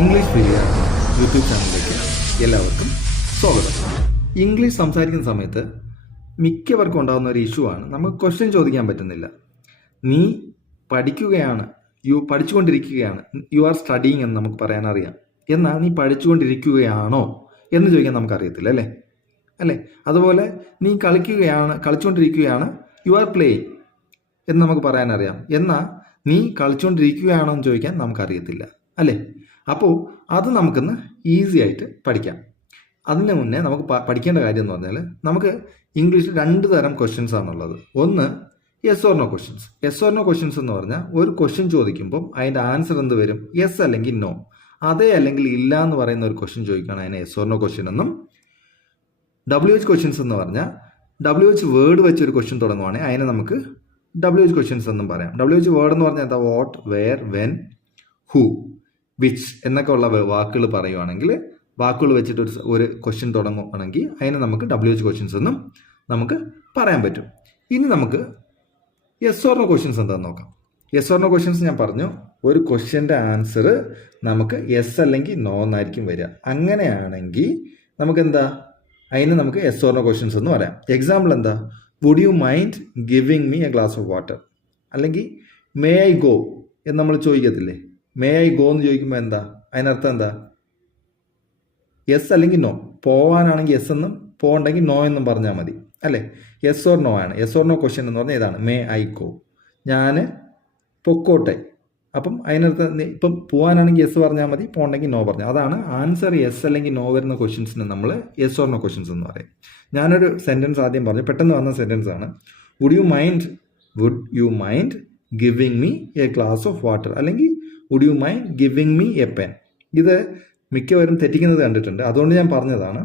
English period YouTube ചാനലിലേക്ക് എല്ലാവർക്കും സ്വാഗതം. ഇംഗ്ലീഷ് സംസാരിക്കുന്ന സമയത്ത് മിക്കവർക്കും ഉണ്ടാകുന്ന ഒരു ഇഷ്യൂ ആണ്, നമുക്ക് ക്വസ്റ്റ്യൻ ചോദിക്കാൻ പറ്റുന്നില്ല. നീ പഠിക്കുകയാണ്, പഠിച്ചുകൊണ്ടിരിക്കുകയാണ്, യു ആർ സ്റ്റഡിങ് എന്ന് നമുക്ക് പറയാൻ അറിയാം. എന്നാൽ നീ പഠിച്ചുകൊണ്ടിരിക്കുകയാണോ എന്ന് ചോദിക്കാൻ നമുക്കറിയത്തില്ല, അല്ലേ? അതുപോലെ നീ കളിച്ചുകൊണ്ടിരിക്കുകയാണ്, യു ആർ പ്ലേയിങ് എന്ന് നമുക്ക് പറയാനറിയാം. എന്നാൽ നീ കളിച്ചുകൊണ്ടിരിക്കുകയാണോ എന്ന് ചോദിക്കാൻ നമുക്കറിയത്തില്ല, അല്ലേ? അപ്പോൾ അത് നമുക്കൊന്ന് ഈസി ആയിട്ട് പഠിക്കാം. അതിന് മുന്നേ നമുക്ക് പഠിക്കേണ്ട കാര്യം എന്ന് പറഞ്ഞാൽ, നമുക്ക് ഇംഗ്ലീഷിൽ 2 തരം ക്വസ്റ്റ്യൻസ് ആണുള്ളത്. ഒന്ന് yes or no questions. Yes or no questions എന്ന് പറഞ്ഞാൽ ഒരു ക്വസ്റ്റ്യൻ ചോദിക്കുമ്പോൾ അതിൻ്റെ ആൻസർ എന്ത് വരും? യെസ് അല്ലെങ്കിൽ നോ, അതെ അല്ലെങ്കിൽ ഇല്ല എന്ന് പറയുന്ന ഒരു ക്വസ്റ്റ്യൻ ചോദിക്കുകയാണ് അതിനെ യെസ് ഓർ നോ ക്വസ്റ്റ്യൻ എന്നും. WH ക്വസ്റ്റ്യൻസ് എന്ന് പറഞ്ഞാൽ WH വേർഡ് വെച്ച് ഒരു ക്വസ്റ്റ്യൻ തുടങ്ങുവാണെങ്കിൽ അതിനെ നമുക്ക് WH ക്വസ്റ്റ്യൻസ് എന്നും പറയാം. WH വേർഡ് എന്ന് പറഞ്ഞാൽ എന്താ? What, where, when, who, which എന്നൊക്കെ ഉള്ള വാക്കുകൾ പറയുവാണെങ്കിൽ, വാക്കുകൾ വെച്ചിട്ട് ഒരു ക്വസ്റ്റ്യൻ തുടങ്ങുകയാണെങ്കിൽ അതിനെ നമുക്ക് WH ക്വസ്റ്റ്യൻസ് എന്നും നമുക്ക് പറയാൻ പറ്റും. ഇനി നമുക്ക് യെസ് ഓർ നോ ക്വസ്റ്റ്യൻസ് എന്താണെന്ന് നോക്കാം. യെസ് ഓർ നോ ക്വസ്റ്റ്യൻസ് ഞാൻ പറഞ്ഞു, ഒരു ക്വസ്റ്റ്യൻ്റെ ആൻസർ നമുക്ക് യെസ് അല്ലെങ്കിൽ നോ എന്നായിരിക്കും വരിക. അങ്ങനെയാണെങ്കിൽ നമുക്ക് എന്താ, അതിന് നമുക്ക് യെസ് ഓർ നോ ക്വസ്റ്റ്യൻസ് എന്ന് പറയാം. എക്സാമ്പിൾ എന്താ? Would you mind giving me a glass of water, അല്ലെങ്കിൽ മേ ഐ ഗോ എന്ന് നമ്മൾ ചോദിക്കത്തില്ലേ? മേ ഐ ഗോ എന്ന് ചോദിക്കുമ്പോൾ എന്താ, അതിനർത്ഥം എന്താ? യെസ് അല്ലെങ്കിൽ നോ. പോവാനാണെങ്കിൽ യെസ് എന്നും പോകണ്ടെങ്കിൽ നോ എന്നും പറഞ്ഞാൽ മതി, അല്ലേ? യെസ് ഓർ നോ ആണ്. യെസ് ഓർ നോ ക്വസ്റ്റ്യൻ എന്ന് പറഞ്ഞാൽ ഇതാണ്, മേ ഐ ഗോ, ഞാൻ പൊക്കോട്ടെ. അപ്പം അതിനർത്ഥം ഇപ്പം പോകാനാണെങ്കിൽ യെസ് പറഞ്ഞാൽ മതി, പോകണ്ടെങ്കിൽ നോ പറഞ്ഞാൽ. അതാണ് ആൻസർ യെസ് അല്ലെങ്കിൽ നോ വരുന്ന ക്വസ്റ്റ്യൻസിന് നമ്മൾ യെസ് ഓർ നോ ക്വസ്റ്റ്യൻസ് എന്ന് പറയും. ഞാനൊരു സെൻറ്റൻസ് ആദ്യം പറഞ്ഞു, പെട്ടെന്ന് വന്ന സെൻറ്റൻസ് ആണ്. Would you mind giving me a glass of water, അല്ലെങ്കിൽ would you mind giving me a pen. ഇത് മിക്കവരും തെറ്റിക്കുന്നത് കണ്ടിട്ടുണ്ട്, അതുകൊണ്ട് ഞാൻ പറഞ്ഞതാണ്.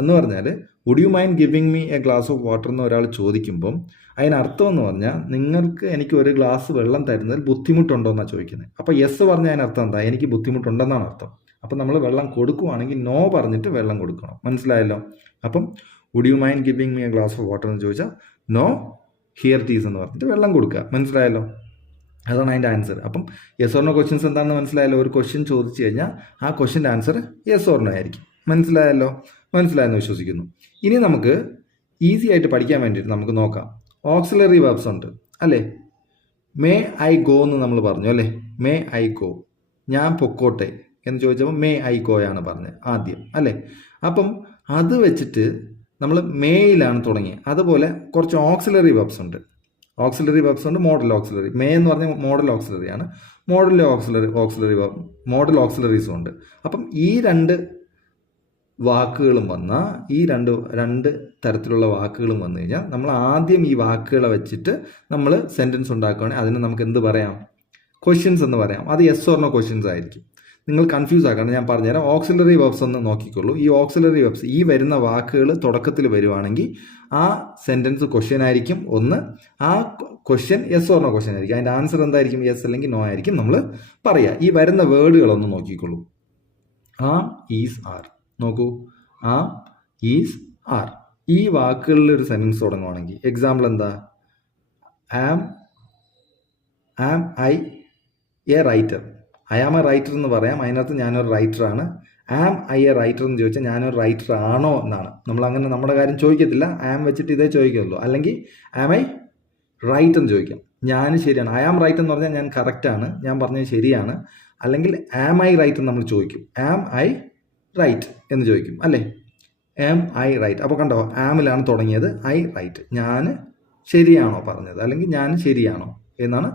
എന്ന് പറഞ്ഞാൽ would you mind giving me a glass of water എന്ന് ഒരാൾ ചോദിക്കുമ്പം അതിനർത്ഥം എന്ന് പറഞ്ഞാൽ, നിങ്ങൾക്ക് എനിക്ക് ഒരു ഗ്ലാസ് വെള്ളം തരുന്നതിൽ ബുദ്ധിമുട്ടുണ്ടോ എന്നാണ് ചോദിക്കുന്നത്. അപ്പോൾ യെസ് പറഞ്ഞാൽ അതിനർത്ഥം എന്താ? എനിക്ക് ബുദ്ധിമുട്ടുണ്ടെന്നാണ് അർത്ഥം. അപ്പം നമ്മൾ വെള്ളം കൊടുക്കുവാണെങ്കിൽ നോ പറഞ്ഞിട്ട് വെള്ളം കൊടുക്കണം. മനസ്സിലായല്ലോ? അപ്പം would you mind giving me a glass of water എന്ന് ചോദിച്ചാൽ നോ, ഹിയർ ഇറ്റ് ഈസ് എന്ന് പറഞ്ഞിട്ട് വെള്ളം കൊടുക്കുക. മനസ്സിലായല്ലോ? അതാണ് അതിൻ്റെ ആൻസർ. അപ്പം യെസ് ഓർ നോ ക്വസ്റ്റ്യൻസ് എന്താണെന്ന് മനസ്സിലായല്ലോ? ഒരു ക്വസ്റ്റ്യൻ ചോദിച്ചു കഴിഞ്ഞാൽ ആ ക്വസ്റ്റ്യൻ്റെ ആൻസർ യെസ് ഓർ നോ ആയിരിക്കും. മനസ്സിലായെന്ന് വിശ്വസിക്കുന്നു. ഇനി നമുക്ക് ഈസി ആയിട്ട് പഠിക്കാൻ വേണ്ടിയിട്ട് നമുക്ക് നോക്കാം. ഓക്സിലറി വെർബ്സ് ഉണ്ട്, അല്ലേ? മേ ഐ ഗോ എന്ന് നമ്മൾ പറഞ്ഞു, അല്ലേ? മേ ഐ ഗോ, ഞാൻ പൊക്കോട്ടെ എന്ന് ചോദിച്ചപ്പോൾ മേ ഐ ഗോയാണ് പറഞ്ഞത് ആദ്യം, അല്ലേ? അപ്പം അത് വെച്ചിട്ട് നമ്മൾ മേയിലാണ് തുടങ്ങിയത്. അതുപോലെ കുറച്ച് ഓക്സിലറി വെർബ്സ് ഉണ്ട്. Modal auxiliary. മേ എന്ന് പറഞ്ഞാൽ മോഡൽ ഓക്സിലറിയാണ്. മോഡൽ ഓക്സിലറീസും ഉണ്ട്. അപ്പം ഈ 2 വാക്കുകളും വന്നാൽ, ഈ രണ്ട് തരത്തിലുള്ള വാക്കുകളും വന്നു കഴിഞ്ഞാൽ നമ്മൾ ആദ്യം ഈ വാക്കുകളെ വെച്ചിട്ട് നമ്മൾ സെൻറ്റൻസ് ഉണ്ടാക്കുകയാണെങ്കിൽ അതിന് നമുക്ക് എന്ത് പറയാം? ക്വസ്റ്റ്യൻസ് എന്ന് പറയാം. അത് യെസ് ഓർ നോ ക്വസ്റ്റ്യൻസ് ആയിരിക്കും. നിങ്ങൾ കൺഫ്യൂസ് ആക്കണം, ഞാൻ പറഞ്ഞുതരാം. ഓക്സിലറി വെർബ്സ് ഒന്ന് നോക്കിക്കോളൂ. ഈ ഓക്സിലറി വെർബ്സ്, ഈ വരുന്ന വാക്കുകൾ തുടക്കത്തിൽ വരുവാണെങ്കിൽ ആ സെൻറ്റൻസ് ക്വസ്റ്റ്യൻ ആയിരിക്കും ഒന്ന്. ആ question yes or no question ആയിരിക്കും. അതിൻ്റെ ആൻസർ എന്തായിരിക്കും? യെസ് അല്ലെങ്കിൽ നോ ആയിരിക്കും നമ്മൾ പറയുക. ഈ വരുന്ന വേർഡുകളൊന്ന് നോക്കിക്കോളൂ. ആം, ഈസ്, ആർ. നോക്കൂ, ആം, ഈസ്, ആർ. ഈ വാക്കുകളിൽ ഒരു സെൻറ്റൻസ് തുടങ്ങുവാണെങ്കിൽ എക്സാമ്പിൾ എന്താ? Am I a writer. I am a writer എന്ന് പറയാം, അതിനകത്ത് ഞാനൊരു റൈറ്ററാണ്. ആം ഐ എ റൈറ്റർ എന്ന് ചോദിച്ചാൽ ഞാനൊരു റൈറ്റർ ആണോ എന്നാണ്. നമ്മളങ്ങനെ നമ്മുടെ കാര്യം ചോദിക്കത്തില്ല, ആം വെച്ചിട്ട് ഇതേ ചോദിക്കുള്ളൂ. അല്ലെങ്കിൽ ആം ഐ റൈറ്റ് എന്ന് ചോദിക്കാം, ഞാൻ ശരിയാണ്. ഐ ആം റൈറ്റ് എന്ന് പറഞ്ഞാൽ ഞാൻ കറക്റ്റാണ്, ഞാൻ പറഞ്ഞത് ശരിയാണ്. അല്ലെങ്കിൽ ആം ഐ റൈറ്റ് എന്ന് നമ്മൾ ചോദിക്കും, ആം ഐ റൈറ്റ് എന്ന് ചോദിക്കും, അല്ലേ? Am I right. അപ്പോൾ കണ്ടോ, ആമിലാണ് തുടങ്ങിയത്, ഐ റൈറ്റ്, ഞാൻ ശരിയാണോ പറഞ്ഞത്, അല്ലെങ്കിൽ ഞാൻ ശരിയാണോ എന്നാണ്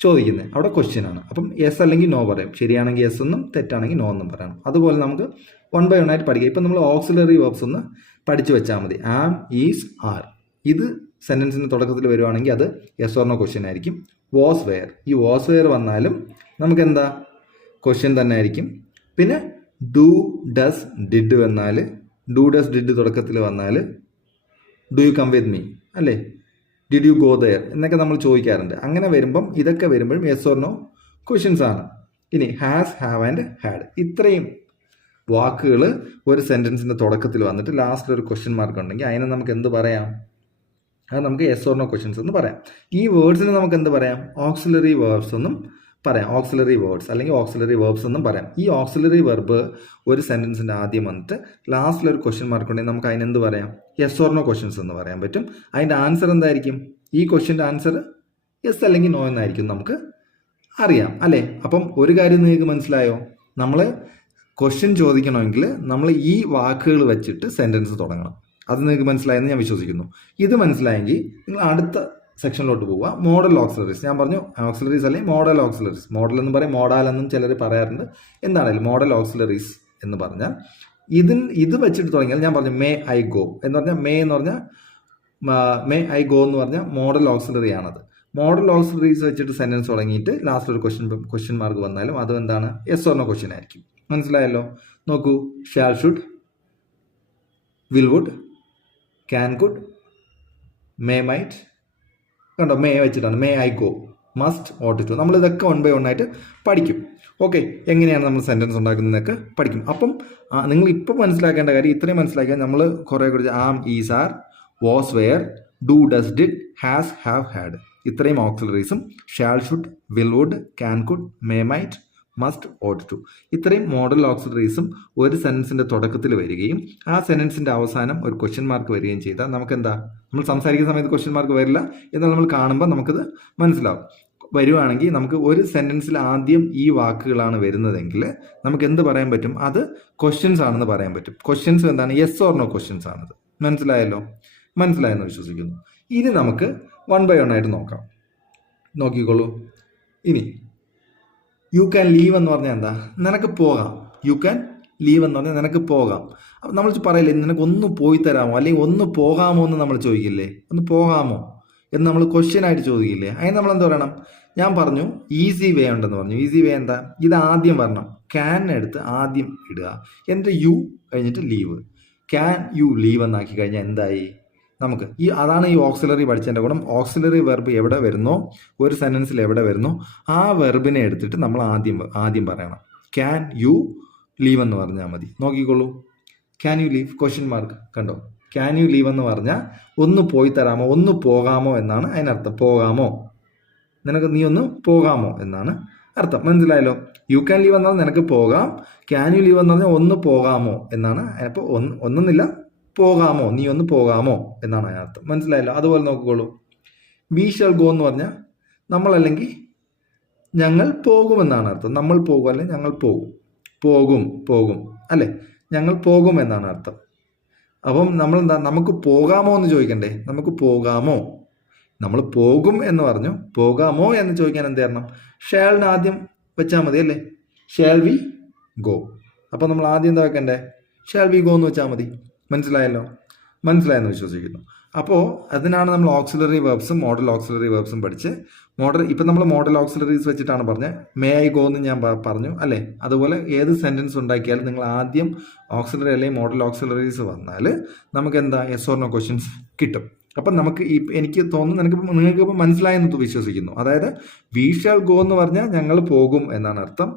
ചോദിക്കുന്നത്. അവിടെ ക്വസ്റ്റ്യൻ ആണ്. അപ്പം യെസ് അല്ലെങ്കിൽ നോ പറയും. ശരിയാണെങ്കിൽ യെസ് എന്നും തെറ്റാണെങ്കിൽ നോ എന്നും പറയണം. അതുപോലെ നമുക്ക് 1 by 1 ആയിട്ട് പഠിക്കാം. ഇപ്പം നമ്മൾ ഓക്സിലറി വെർബ്സ് ഒന്ന് പഠിച്ചു വെച്ചാൽ മതി. Am, is, are. ഇത് സെൻറ്റൻസിൻ്റെ തുടക്കത്തിൽ വരുവാണെങ്കിൽ അത് യെസ് ഓർ നോ ക്വസ്റ്റ്യൻ ആയിരിക്കും. Was, were. ഈ വാസ്, വെയർ വന്നാലും നമുക്ക് എന്താ? ക്വസ്റ്റ്യൻ തന്നെ ആയിരിക്കും. പിന്നെ ഡു, ഡസ്, ഡിഡ് വന്നാൽ, ഡു, ഡസ്, ഡിഡ് തുടക്കത്തിൽ വന്നാൽ do you come with me, അല്ലേ? ഡിഡ് യു ഗോ ദെയർ എന്നൊക്കെ നമ്മൾ ചോദിക്കാറുണ്ട്. അങ്ങനെ വരുമ്പം ഇതൊക്കെ വരുമ്പോഴും യെസ് ഓർ നോ ക്വസ്റ്റ്യൻസ് ആണ്. ഇനി ഹാസ്, ഹാവ് ആൻഡ് ഹാഡ്, ഇത്രയും വാക്കുകൾ ഒരു സെൻറ്റൻസിൻ്റെ തുടക്കത്തിൽ വന്നിട്ട് ലാസ്റ്റിൽ ഒരു ക്വസ്റ്റ്യൻ മാർക്ക് ഉണ്ടെങ്കിൽ അതിനെ നമുക്ക് എന്ത് പറയാം? അത് നമുക്ക് യെസ് ഓർ നോ ക്വസ്റ്റ്യൻസ് എന്ന് പറയാം. ഈ വേർഡ്സിന് നമുക്ക് എന്ത് പറയാം? ഓക്സിലറി വേർബ്സ് എന്നും പറയാം ഓക്സിലറി വേർഡ്സ് അല്ലെങ്കിൽ ഓക്സിലറി വെർബ്സ് എന്നും പറയാം. ഈ ഓക്സിലറി വെർബ് ഒരു സെന്റൻസിന്റെ ആദ്യം വന്നിട്ട് ലാസ്റ്റിൽ ഒരു ക്വസ്റ്റ്യൻ മാർക്ക് ഉണ്ടെങ്കിൽ നമുക്ക് അതിനെന്ത് പറയാം? യെസ് ഓർ നോ ക്വസ്റ്റ്യൻസ് എന്ന് പറയാൻ പറ്റും. അതിന്റെ ആൻസർ എന്തായിരിക്കും? ഈ ക്വസ്റ്റ്യന്റെ ആൻസർ യെസ് അല്ലെങ്കിൽ നോ എന്നായിരിക്കും നമുക്ക് അറിയാം അല്ലേ? അപ്പം ഒരു കാര്യം നിങ്ങൾക്ക് മനസ്സിലായോ? നമ്മൾ ക്വസ്റ്റ്യൻ ചോദിക്കണമെങ്കിൽ നമ്മൾ ഈ വാക്കുകൾ വെച്ചിട്ട് സെന്റൻസ് തുടങ്ങണം. അത് നിങ്ങൾക്ക് മനസ്സിലായെന്ന് ഞാൻ വിശ്വസിക്കുന്നു. ഇത് മനസ്സിലായെങ്കിൽ നിങ്ങൾ അടുത്ത സെക്ഷനിലോട്ട് പോവുക. Modal auxiliaries. ഞാൻ പറഞ്ഞു ഓക്സിലറീസ് അല്ലെങ്കിൽ മോഡൽ ഓക്സിലറീസ്. മോഡൽ എന്ന് പറയും, മോഡൽ എന്നും ചിലർ പറയാറുണ്ട്. എന്താണെങ്കിലും മോഡൽ ഓക്സിലറീസ് എന്ന് പറഞ്ഞാൽ ഇത് വെച്ചിട്ട് തുടങ്ങിയാൽ ഞാൻ പറഞ്ഞു മേ ഐ ഗോ എന്ന് പറഞ്ഞാൽ മേ എന്ന് പറഞ്ഞാൽ മേ ഐ ഗോ എന്ന് പറഞ്ഞാൽ മോഡൽ ഓക്സിലറി ആണത്. മോഡൽ ഓക്സിലറീസ് വെച്ചിട്ട് സെന്റൻസ് തുടങ്ങിയിട്ട് ലാസ്റ്റ് ഒരു ക്വസ്റ്റ്യൻ മാർക്ക് വന്നാലും അത് എന്താണ്? യെസ് ഓർ നോ ക്വസ്റ്റ്യൻ ആയിരിക്കും. മനസ്സിലായല്ലോ? നോക്കൂ, shall should, will would, can could, may might. കണ്ടോ, മേ വെച്ചിട്ടാണ് may I go, must, ought to. നമ്മൾ ഇതൊക്കെ 1 by 1 ആയിട്ട് പഠിക്കും. ഓക്കെ, എങ്ങനെയാണ് നമ്മൾ സെന്റൻസ് ഉണ്ടാക്കുന്നതൊക്കെ പഠിക്കും. അപ്പം നിങ്ങൾ ഇപ്പം മനസ്സിലാക്കേണ്ട കാര്യം ഇത്രയും മനസ്സിലാക്കിയാൽ നമ്മൾ കുറേ കുറിച്ച് am, is, are, was, were, do, does, did, has, have, had, ഇത്രയും ഓക്സിലറീസും shall should, will would, can could, may might, must, ought to, ഇത്രയും മോഡൽ ഓക്സിലറീസും ഒരു സെന്റൻസിന്റെ തുടക്കത്തിൽ വരികയും ആ സെന്റൻസിന്റെ അവസാനം ഒരു ക്വസ്റ്റ്യൻ മാർക്ക് വരികയും ചെയ്താൽ നമുക്ക് എന്താ? നമ്മൾ സംസാരിക്കുന്ന സമയത്ത് ക്വസ്റ്റ്യൻ മാർക്ക് വരില്ല, എന്നാൽ നമ്മൾ കാണുമ്പോൾ നമുക്കത് മനസ്സിലാവും. വരുവാണെങ്കിൽ നമുക്ക് ഒരു സെന്റൻസിൽ ആദ്യം ഈ വാക്കുകളാണ് വരുന്നതെങ്കിൽ നമുക്ക് എന്ത് പറയാൻ പറ്റും? അത് ക്വസ്റ്റ്യൻസ് ആണെന്ന് പറയാൻ പറ്റും. ക്വസ്റ്റ്യൻസ് എന്താണ്? യെസ് ഓർ നോ ക്വസ്റ്റ്യൻസ് ആണത്. മനസ്സിലായല്ലോ? മനസ്സിലായെന്ന് വിശ്വസിക്കുന്നു. ഇനി നമുക്ക് 1 by 1 ആയിട്ട് നോക്കാം. നോക്കിക്കോളൂ. ഇനി യു ക്യാൻ ലീവ് എന്ന് പറഞ്ഞാൽ എന്താ? നിനക്ക് പോകാം. യു ക്യാൻ ലീവ് എന്ന് പറഞ്ഞാൽ നിനക്ക് പോകാം. അപ്പം നമ്മൾ പറയില്ലേ, നിനക്ക് ഒന്ന് പോയി തരാമോ അല്ലെങ്കിൽ ഒന്ന് പോകാമോ എന്ന് നമ്മൾ ചോദിക്കില്ലേ? ഒന്ന് പോകാമോ എന്ന് നമ്മൾ ക്വസ്റ്റ്യൻ ആയിട്ട് ചോദിക്കില്ലേ? അതിന് നമ്മൾ എന്താ പറയണം? ഞാൻ പറഞ്ഞു ഈസി വേ ഉണ്ടെന്ന് പറഞ്ഞു. ഈസി വേ എന്താ? ഇത് ആദ്യം വരണം. ക്യാൻ എടുത്ത് ആദ്യം ഇടുക, എന്നിട്ട് യു കഴിഞ്ഞിട്ട് ലീവ്. ക്യാൻ യു ലീവ് എന്നാക്കി കഴിഞ്ഞാൽ എന്തായി? നമുക്ക് അതാണ് ഈ ഓക്സിലറി പഠിച്ചതിൻ്റെ ഗുണം. ഓക്സിലറി വെർബ് എവിടെ വരുന്നോ, ഒരു സെന്റൻസിൽ എവിടെ വരുന്നോ ആ വെർബിനെ എടുത്തിട്ട് നമ്മൾ ആദ്യം പറയണം. ക്യാൻ യു ലീവ് എന്ന് പറഞ്ഞാൽ മതി. നോക്കിക്കോളൂ, can you leave question mark. കണ്ടോ, ക്യാൻ യു ലീവ് എന്ന് പറഞ്ഞാൽ ഒന്ന് പോയി തരാമോ, ഒന്ന് പോകാമോ എന്നാണ് അതിനർത്ഥം. പോകാമോ, നിനക്ക് നീ ഒന്ന് പോകാമോ എന്നാണ് അർത്ഥം. മനസ്സിലായല്ലോ? യു ക്യാൻ ലീവ് എന്നാൽ നിനക്ക് പോകാം, ക്യാൻ യു ലീവ് എന്ന് പറഞ്ഞാൽ ഒന്ന് പോകാമോ എന്നാണ്. അപ്പോൾ ഒന്നൊന്നില്ല, പോകാമോ, നീ ഒന്ന് പോകാമോ എന്നാണ് അതിനർത്ഥം. മനസ്സിലായല്ലോ? അതുപോലെ നോക്കിക്കോളൂ, വി ഷാൽ ഗോ എന്ന് പറഞ്ഞാൽ നമ്മളല്ലെങ്കിൽ ഞങ്ങൾ പോകുമെന്നാണ് അർത്ഥം. നമ്മൾ പോകും അല്ലെങ്കിൽ ഞങ്ങൾ പോകും അല്ലേ? ഞങ്ങൾ പോകും എന്നാണ് അർത്ഥം. അപ്പം നമ്മൾ എന്താ, നമുക്ക് പോകാമോ എന്ന് ചോദിക്കണ്ടേ? നമുക്ക് പോകാമോ, നമ്മൾ പോകും എന്ന് പറഞ്ഞു. പോകാമോ എന്ന് ചോദിക്കാൻ എന്ത് ചെയ്യണം? ഷാലിന് ആദ്യം വെച്ചാൽ മതി അല്ലേ? Shall we go. അപ്പം നമ്മൾ ആദ്യം എന്താ വെക്കണ്ടേ? ഷാൽ വി ഗോ എന്ന് വെച്ചാൽ മതി. മനസ്സിലായല്ലോ? മനസ്സിലായെന്ന് വിശ്വസിക്കുന്നു. അപ്പോൾ അതിനാണ് നമ്മൾ ഓക്സിലറി വെർബ്സും മോഡൽ ഓക്സിലറി വെർബ്സും പഠിച്ച് ഇപ്പം നമ്മൾ മോഡൽ ഓക്സിലറീസ് വെച്ചിട്ടാണ് പറഞ്ഞത്. മേ ഐ ഗോ എന്ന് ഞാൻ പറഞ്ഞു അല്ലേ? അതുപോലെ ഏത് സെന്റൻസ് ഉണ്ടാക്കിയാലും നിങ്ങൾ ആദ്യം ഓക്സിലറി അല്ലെങ്കിൽ മോഡൽ ഓക്സിലറീസ് വന്നാൽ നമുക്ക് എന്താ? യെസ് ഓർ നോ ക്വസ്റ്റ്യൻസ് കിട്ടും. അപ്പം നമുക്ക് എനിക്ക് തോന്നുന്നു നിങ്ങൾക്ക് ഇപ്പം മനസ്സിലായെന്ന് വിശ്വസിക്കുന്നു. അതായത് വി ഷാൽ ഗോ എന്ന് പറഞ്ഞാൽ ഞങ്ങൾ പോകും എന്നാണ് അർത്ഥം.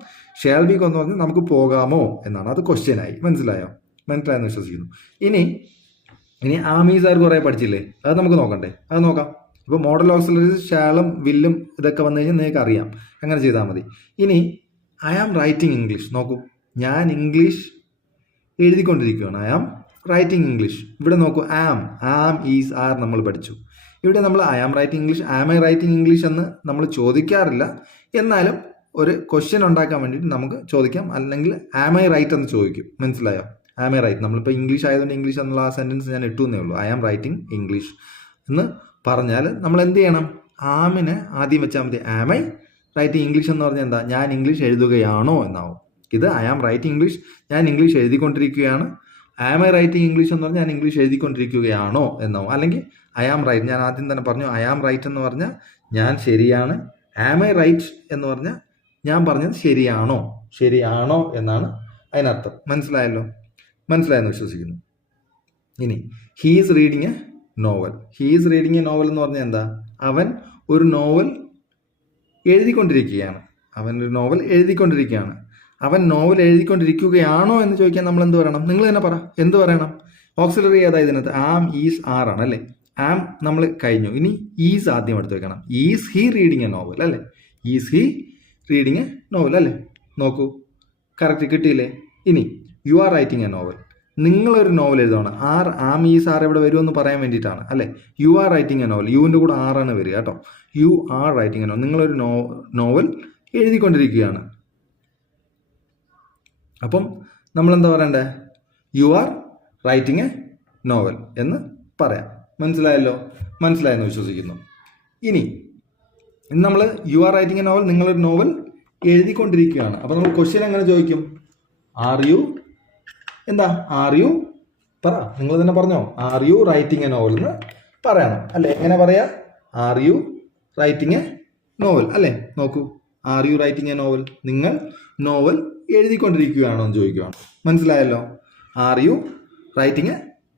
ഷാൽ വി ഗോ എന്ന് പറഞ്ഞാൽ നമുക്ക് പോകാമോ എന്നാണ്. അത് ക്വസ്റ്റ്യൻ ആയി. മനസ്സിലായെന്ന് വിശ്വസിക്കുന്നു. ഇനി ആമീസാർ കുറേ പഠിച്ചില്ലേ? അത് നമുക്ക് നോക്കണ്ടേ? അത് നോക്കാം. ഇപ്പോൾ മോഡൽ ഓക്സിലറീസ് ഷാളും വില്ലും ഇതൊക്കെ വന്നു കഴിഞ്ഞാൽ നിങ്ങൾക്ക് അറിയാം. അങ്ങനെ ചെയ്താൽ മതി. ഇനി ഐ ആം റൈറ്റിംഗ് ഇംഗ്ലീഷ്. നോക്കൂ, ഞാൻ ഇംഗ്ലീഷ് എഴുതിക്കൊണ്ടിരിക്കുകയാണ്. I am writing English. ഇവിടെ നോക്കൂ, ആം ഈസ്, ആർ നമ്മൾ പഠിച്ചു. ഇവിടെ നമ്മൾ I am writing English, am I writing English എന്ന് നമ്മൾ ചോദിക്കാറില്ല. എന്നാലും ഒരു ക്വസ്റ്റ്യൻ ഉണ്ടാക്കാൻ വേണ്ടിയിട്ട് നമുക്ക് ചോദിക്കാം. അല്ലെങ്കിൽ ആം ഐ റൈറ്റ് എന്ന് ചോദിക്കും. മനസ്സിലായോ? Am I right. നമ്മളിപ്പോൾ ഇംഗ്ലീഷ് ആയതുകൊണ്ട് ഇംഗ്ലീഷ് എന്നുള്ള ആ സെൻറ്റൻസ് ഞാൻ ഇട്ടു എന്നേ ഉള്ളൂ. ഐ ആം റൈറ്റിംഗ് ഇംഗ്ലീഷ് എന്ന് പറഞ്ഞാൽ നമ്മൾ എന്ത് ചെയ്യണം? ആമിനെ ആദ്യം വെച്ചാൽ മതി. ആം ഐ റൈറ്റിംഗ് ഇംഗ്ലീഷ് എന്ന് പറഞ്ഞാൽ എന്താ? ഞാൻ ഇംഗ്ലീഷ് എഴുതുകയാണോ എന്നാവും. ഇത് ഐ ആം റൈറ്റിംഗ് ഇംഗ്ലീഷ്, ഞാൻ ഇംഗ്ലീഷ് എഴുതിക്കൊണ്ടിരിക്കുകയാണ്. ആം ഐ റൈറ്റിംഗ് ഇംഗ്ലീഷ് എന്ന് പറഞ്ഞാൽ ഞാൻ ഇംഗ്ലീഷ് എഴുതിക്കൊണ്ടിരിക്കുകയാണോ എന്നാവും. അല്ലെങ്കിൽ ഐ ആം റൈറ്റ്, ഞാൻ ആദ്യം തന്നെ പറഞ്ഞു ഐ ആം റൈറ്റ് എന്ന് പറഞ്ഞാൽ ഞാൻ ശരിയാണ്. ആം ഐ റൈറ്റ് എന്ന് പറഞ്ഞാൽ ഞാൻ പറഞ്ഞത് ശരിയാണോ എന്നാണ് അതിനർത്ഥം. മനസ്സിലായെന്ന് വിശ്വസിക്കുന്നു. ഇനി he is reading a novel. He is reading a novel എന്ന് പറഞ്ഞാൽ എന്താ? അവൻ ഒരു നോവൽ എഴുതിക്കൊണ്ടിരിക്കുകയാണ്. അവൻ നോവൽ എഴുതിക്കൊണ്ടിരിക്കുകയാണോ എന്ന് ചോദിക്കാൻ നമ്മൾ എന്ത് പറയണം? നിങ്ങൾ തന്നെ പറ, എന്ത് പറയണം? ഓക്സിലറി ഏതാ ഇതിനകത്ത്? ആം, ഈസ്, ആർ ആണ് അല്ലേ? ആം നമ്മൾ കഴിഞ്ഞു. ഇനി ഈസ് ആദ്യം എടുത്ത് വെക്കണം. Is he reading a novel അല്ലേ? Is he reading a novel അല്ലേ? നോക്കൂ, കറക്റ്റ് കിട്ടിയില്ലേ? ഇനി you are writing a novel. നിങ്ങളൊരു നോവൽ എഴുതണം. ആം ഈസ് ആർ എവിടെ വരുമെന്ന് പറയാൻ വേണ്ടിയിട്ടാണ് അല്ലേ? You are writing a novel. യുവിൻ്റെ കൂടെ ആറാണ് വരിക കേട്ടോ. You are writing a novel. നിങ്ങളൊരു നോവൽ എഴുതിക്കൊണ്ടിരിക്കുകയാണ്. അപ്പം നമ്മൾ എന്താ പറയണ്ടേ? You are writing a novel എന്ന് പറയാം. മനസ്സിലായല്ലോ? മനസ്സിലായെന്ന് വിശ്വസിക്കുന്നു. ഇനി നമ്മൾ U are writing a novel, നിങ്ങളൊരു നോവൽ എഴുതിക്കൊണ്ടിരിക്കുകയാണ്. അപ്പോൾ നമ്മൾ ക്വസ്റ്റ്യൻ എങ്ങനെ ചോദിക്കും? ആർ യു പറ, നിങ്ങൾ തന്നെ പറഞ്ഞോ. Are you writing a novel എന്ന് പറയണം അല്ലേ? എങ്ങനെ പറയാ? Are you writing a novel അല്ലേ? നോക്കൂ, are you writing a novel. നിങ്ങൾ നോവൽ എഴുതിക്കൊണ്ടിരിക്കുകയാണോ എന്ന് ചോദിക്കുകയാണ്. മനസ്സിലായല്ലോ? Are you writing a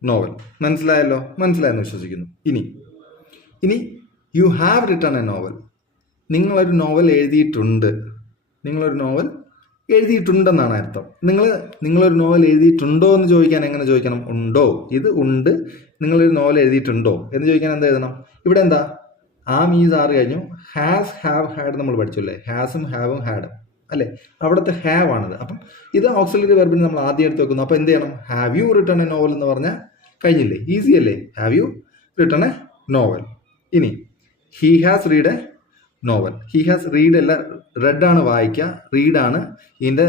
novel. മനസ്സിലായല്ലോ? മനസ്സിലായെന്ന് വിശ്വസിക്കുന്നു. ഇനി you have written a novel. നിങ്ങളൊരു നോവൽ എഴുതിയിട്ടുണ്ട്. നിങ്ങളൊരു നോവൽ എഴുതിയിട്ടുണ്ടെന്നാണ് അർത്ഥം. നിങ്ങളൊരു നോവൽ എഴുതിയിട്ടുണ്ടോ എന്ന് ചോദിക്കാൻ എങ്ങനെ ചോദിക്കണം? ഉണ്ടോ. ഇത് ഉണ്ട്. നിങ്ങളൊരു നോവൽ എഴുതിയിട്ടുണ്ടോ എന്ന് ചോദിക്കാൻ എന്താ എഴുതണം? ഇവിടെ എന്താ? ആം ഈസ് ആർ കഴിഞ്ഞു. ഹാസ് ഹാവ് ഹാഡ് നമ്മൾ പഠിച്ചല്ലേ? ഹാസും ഹാവും ഹാഡും അല്ലേ? അവിടുത്തെ ഹാവ് ആണിത്. അപ്പം ഇത് ഓക്സിലറി വെർബിന് നമ്മൾ ആദ്യം എടുത്ത് വെക്കുന്നു. അപ്പോൾ എന്ത് ചെയ്യണം? Have you written a novel എന്ന് പറഞ്ഞാൽ കഴിഞ്ഞില്ലേ? ഈസി അല്ലേ? Have you written a novel. ഇനി he has read a novel. He has read അല്ല, റെഡ് ആണ് വായിക്കുക. റീഡാണ് ഇതിൻ്റെ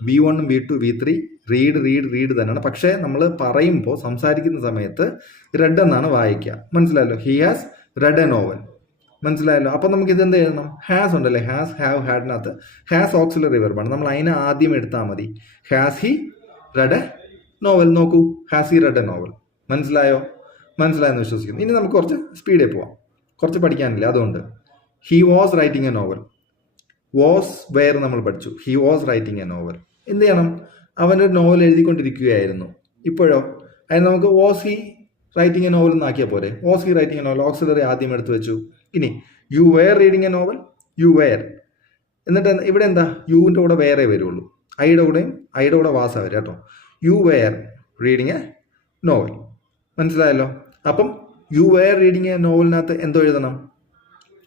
V1 V2 V3. റീഡ് തന്നെയാണ്. പക്ഷേ നമ്മൾ പറയുമ്പോൾ സംസാരിക്കുന്ന സമയത്ത് റെഡ് എന്നാണ് വായിക്കുക. മനസ്സിലായല്ലോ? He has read a novel. മനസ്സിലായല്ലോ? അപ്പം നമുക്ക് ഇതെന്ത് എഴുതണം? ഹാസ് ഉണ്ടല്ലേ? ഹാസ് ഹാവ് ഹാഡിനകത്ത് ഹാസ് ഓക്സിലറി വെർബാണ്. നമ്മൾ അതിനെ ആദ്യം എടുത്താൽ മതി. Has he read a novel. നോക്കൂ, has he read a novel. മനസ്സിലായെന്ന് വിശ്വസിക്കുന്നു. ഇനി നമുക്ക് കുറച്ച് സ്പീഡിൽ പോവാം. കുറച്ച് പഠിക്കാനില്ല, അതുകൊണ്ട് he was writing a novel. Was were നമ്മൾ പഠിച്ചു. He was writing a novel. എന്ത് ചെയ്യണം? അവനൊരു നോവൽ എഴുതിക്കൊണ്ടിരിക്കുകയായിരുന്നു. ഇപ്പോഴോ? അതിന് നമുക്ക് was he writing a novel എന്നാക്കിയാൽ പോരെ? Was he writing a novel auxiliary ആദ്യം എടുത്ത് വെച്ചു. ഇനി you were reading a novel. You were. എന്നിട്ട് ഇവിടെ എന്താ? യുവിൻ്റെ കൂടെ വേറെ വരുള്ളൂ. ഐയുടെ കൂടെ വാസ വരും കേട്ടോ. You were reading a novel. മനസ്സിലായല്ലോ? അപ്പം യു വെയർ റീഡിംഗ് എ നോവലിനകത്ത് എന്തോ എഴുതണം?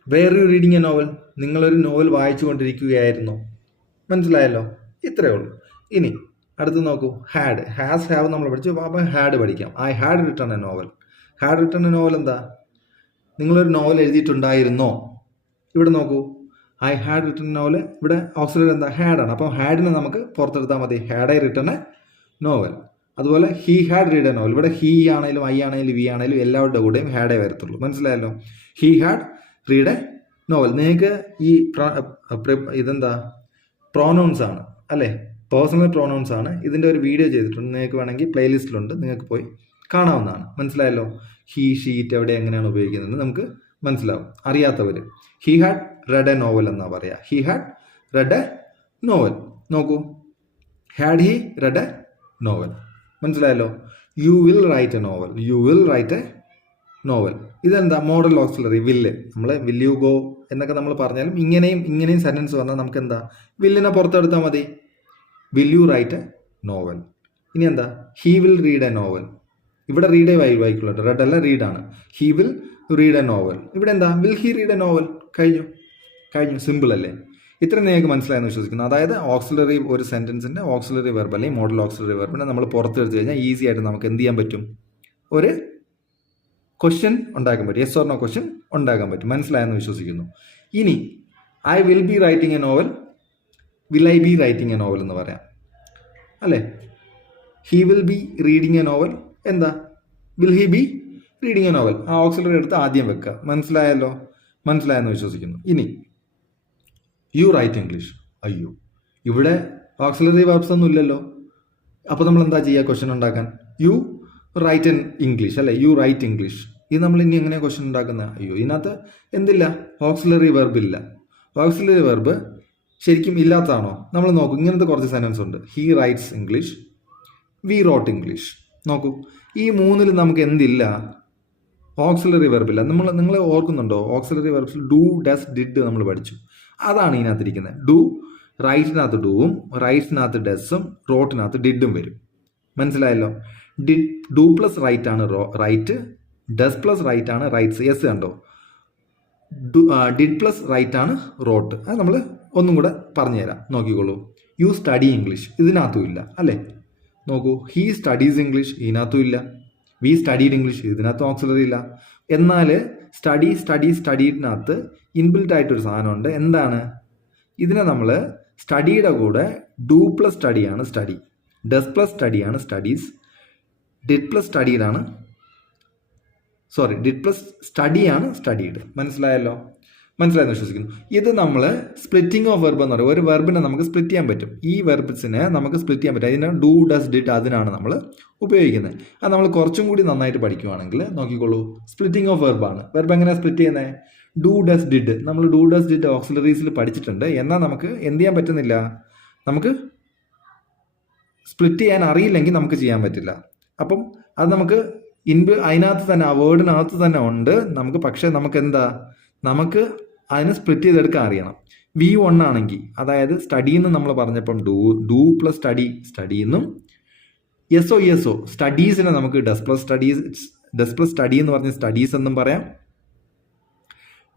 Where you reading a novel. നിങ്ങളൊരു നോവൽ വായിച്ചു കൊണ്ടിരിക്കുകയായിരുന്നു. മനസ്സിലായല്ലോ? ഇത്രയേ ഉള്ളൂ. ഇനി അടുത്ത് നോക്കൂ, ഹാഡ്. ഹാസ് ഹാവ് നമ്മൾ പഠിച്ചു. അപ്പം ഹാഡ് പഠിക്കാം. I had written a novel. Had written a novel എന്താ? നിങ്ങളൊരു നോവൽ എഴുതിയിട്ടുണ്ടായിരുന്നോ? ഇവിടെ നോക്കൂ, I had written a novel. ഇവിടെ ഓക്സിലറി എന്താ? ഹാഡാണ്. അപ്പോൾ ഹാഡിനെ നമുക്ക് പുറത്തെടുത്താൽ മതി. Had I written a novel. അതുപോലെ he had read a novel. ഇവിടെ ഹി ആണെങ്കിലും ഐ ആണെങ്കിലും വി ആണെങ്കിലും എല്ലാവരുടെ കൂടെയും ഹാഡേ വരത്തുള്ളൂ. മനസ്സിലായല്ലോ? He had read a novel. നിങ്ങൾക്ക് ഈ ഇതെന്താ? പ്രോനൗൺസ് ആണ് അല്ലേ? പേഴ്സണൽ പ്രോനൗൺസ് ആണ്. ഇതിൻ്റെ ഒരു വീഡിയോ ചെയ്തിട്ടുണ്ട്. നിങ്ങൾക്ക് വേണമെങ്കിൽ പ്ലേലിസ്റ്റിലുണ്ട്, നിങ്ങൾക്ക് പോയി കാണാവുന്നതാണ്. മനസ്സിലായല്ലോ? ഹി ഷീറ്റ് എവിടെ എങ്ങനെയാണ് ഉപയോഗിക്കുന്നത് നമുക്ക് മനസ്സിലാവും. അറിയാത്തവർ he had read a novel എന്നാ പറയുക. He had read a novel. നോക്കൂ, had he read a novel. മനസ്സിലായല്ലോ? You will write a novel. You will write a novel. ഇതെന്താ? Modal auxiliary will. നമ്മൾ വിൽ യു ഗോ എന്നൊക്കെ നമ്മൾ പറഞ്ഞാലും ഇങ്ങനെയും സെന്റൻസ് വന്നാൽ നമുക്ക് എന്താ? വില്ലിനെ പുറത്തെടുത്താൽ മതി. Will you write a novel. ഇനി എന്താ? He will read a novel. ഇവിടെ റീഡേ വായിക്കുള്ളൂ. റെഡ് അല്ല, റീഡാണ്. He will read a novel. ഇവിടെ എന്താ? Will he read a novel. കഴിഞ്ഞു. സിമ്പിൾ അല്ലേ? ഇത്ര നിങ്ങൾക്ക് മനസ്സിലായെന്ന് വിശ്വസിക്കുന്നു. അതായത് ഓക്സിലറി ഒരു സെന്റൻസിന്റെ ഓക്സിലറി വെർബ് അല്ലെങ്കിൽ മോഡൽ ഓക്സിലറി വെർബിനെ നമ്മൾ പുറത്തെടുത്ത് കഴിഞ്ഞാൽ ഈസി ആയിട്ട് നമുക്ക് എന്ത് ചെയ്യാൻ പറ്റും? ഒരു ക്വസ്റ്റ്യൻ ഉണ്ടാക്കാൻ പറ്റും. യെസ് ഓർ നോ ക്വസ്റ്റ്യൻ ഉണ്ടാക്കാൻ പറ്റും. മനസ്സിലായെന്ന് വിശ്വസിക്കുന്നു. ഇനി I will be writing a novel. Will I be writing a novel എന്ന് പറയാം അല്ലേ? He will be reading a novel. എന്താ? Will he be reading a novel. ആ ഓക്സിലറി എടുത്ത് ആദ്യം വെക്കുക. മനസ്സിലായെന്ന് വിശ്വസിക്കുന്നു. ഇനി യു റൈറ്റ് ഇംഗ്ലീഷ്. അയ്യോ, ഇവിടെ ഓക്സിലറി വേർബ്സ് ഒന്നും ഇല്ലല്ലോ. അപ്പോൾ നമ്മൾ എന്താ ചെയ്യുക ക്വസ്റ്റ്യൻ ഉണ്ടാക്കാൻ? യു റൈറ്റ് ഇൻ ഇംഗ്ലീഷ് അല്ലേ? You write English. ഇത് നമ്മൾ ഇനി എങ്ങനെയാണ് ക്വസ്റ്റ്യൻ ഉണ്ടാക്കുന്നത്? അയ്യോ, ഇതിനകത്ത് എന്തില്ല? ഓക്സിലറി വെർബ് ഇല്ല. ഓക്സിലറി വെർബ് ശരിക്കും ഇല്ലാത്തതാണോ? നമ്മൾ നോക്കൂ, ഇങ്ങനത്തെ കുറച്ച് സെൻറ്റൻസ് ഉണ്ട്. He writes English. We wrote English. നോക്കൂ, ഈ മൂന്നിൽ നമുക്ക് എന്തില്ല? ഓക്സിലറി വെർബില്ല. നിങ്ങൾ ഓർക്കുന്നുണ്ടോ? ഓക്സിലറി വെർബ്സിൽ ഡു, ഡസ്, ഡിഡ് നമ്മൾ പഠിച്ചു. അതാണ് ഇതിനകത്തിരിക്കുന്നത്. ഡു, റൈറ്റിനകത്ത് ഡൂവും റൈറ്റ്സിനകത്ത് ഡസും റോട്ടിനകത്ത് ഡിഡും വരും. മനസ്സിലായല്ലോ? ഡു പ്ലസ് റൈറ്റ് ആണ് റൈറ്റ്, ഡസ് പ്ലസ് റൈറ്റ് ആണ് റൈറ്റ്സ്. യെസ് കണ്ടോ? ഡിഡ് പ്ലസ് റൈറ്റ് ആണ് റോട്ട്. അത് നമ്മൾ ഒന്നും കൂടെ പറഞ്ഞുതരാം, നോക്കിക്കോളൂ. യു സ്റ്റഡി ഇംഗ്ലീഷ്, ഇതിനകത്തും ഇല്ല അല്ലേ. നോക്കൂ, ഹീ സ്റ്റഡീസ് ഇംഗ്ലീഷ്, ഇതിനകത്തും ഇല്ല. വി സ്റ്റഡീഡ് ഇംഗ്ലീഷ്, ഇതിനകത്തും ഓക്സിലറി ഇല്ല. എന്നാൽ സ്റ്റഡീഡിനകത്ത് ഇൻബിൽറ്റ് ആയിട്ടൊരു സാധനമുണ്ട്. എന്താണ്? ഇതിനെ നമ്മൾ സ്റ്റഡിയുടെ കൂടെ ഡു പ്ലസ് സ്റ്റഡിയാണ് സ്റ്റഡി, ഡസ് പ്ലസ് സ്റ്റഡിയാണ് സ്റ്റഡീസ്, ഡിഡ് പ്ലസ് സ്റ്റഡീഡാണ് ഡിഡ് പ്ലസ് സ്റ്റഡിയാണ് സ്റ്റഡീഡ്. മനസ്സിലായെന്ന് വിശ്വസിക്കുന്നു. ഇത് നമ്മൾ സ്പ്ലിറ്റിംഗ് ഓഫ് വെർബ് എന്ന് പറയും. ഒരു വെർബിനെ നമുക്ക് സ്പ്ലിറ്റ് ചെയ്യാൻ പറ്റും. ഈ വെർബ്സിനെ നമുക്ക് സ്പ്ലിറ്റ് ചെയ്യാൻ പറ്റും. അതിന് ഡു, ഡസ്, ഡിഡ് അതിനാണ് നമ്മൾ ഉപയോഗിക്കുന്നത്. അത് നമ്മൾ കുറച്ചും കൂടി നന്നായിട്ട് പഠിക്കുവാണെങ്കിൽ നോക്കിക്കോളൂ, സ്പ്ലിറ്റിംഗ് ഓഫ് വെർബാണ്. വെർബ് എങ്ങനെയാണ് സ്പ്ലിറ്റ് ചെയ്യുന്നത്? Do, does, did. നമ്മൾ ഡു, ഡസ്, ഡിഡ് ഓക്സിലറീസിൽ പഠിച്ചിട്ടുണ്ട്. എന്നാൽ നമുക്ക് എന്ത് ചെയ്യാൻ പറ്റുന്നില്ല, നമുക്ക് സ്പ്ലിറ്റ് ചെയ്യാൻ അറിയില്ലെങ്കിൽ നമുക്ക് ചെയ്യാൻ പറ്റില്ല. അപ്പം അത് നമുക്ക് അതിനകത്ത് തന്നെ, ആ വേർഡിനകത്ത് തന്നെ ഉണ്ട് നമുക്ക്. പക്ഷേ നമുക്ക് അതിനെ സ്പ്ലിറ്റ് ചെയ്തെടുക്കാൻ അറിയണം. V1 ആണെങ്കിൽ, അതായത് സ്റ്റഡി എന്ന് നമ്മൾ പറഞ്ഞപ്പം ഡു പ്ലസ് സ്റ്റഡി എന്നും, എസ് ഒ സ്റ്റഡീസിനെ നമുക്ക് ഡസ് പ്ലസ് സ്റ്റഡി എന്ന് പറഞ്ഞ സ്റ്റഡീസ് എന്നും പറയാം,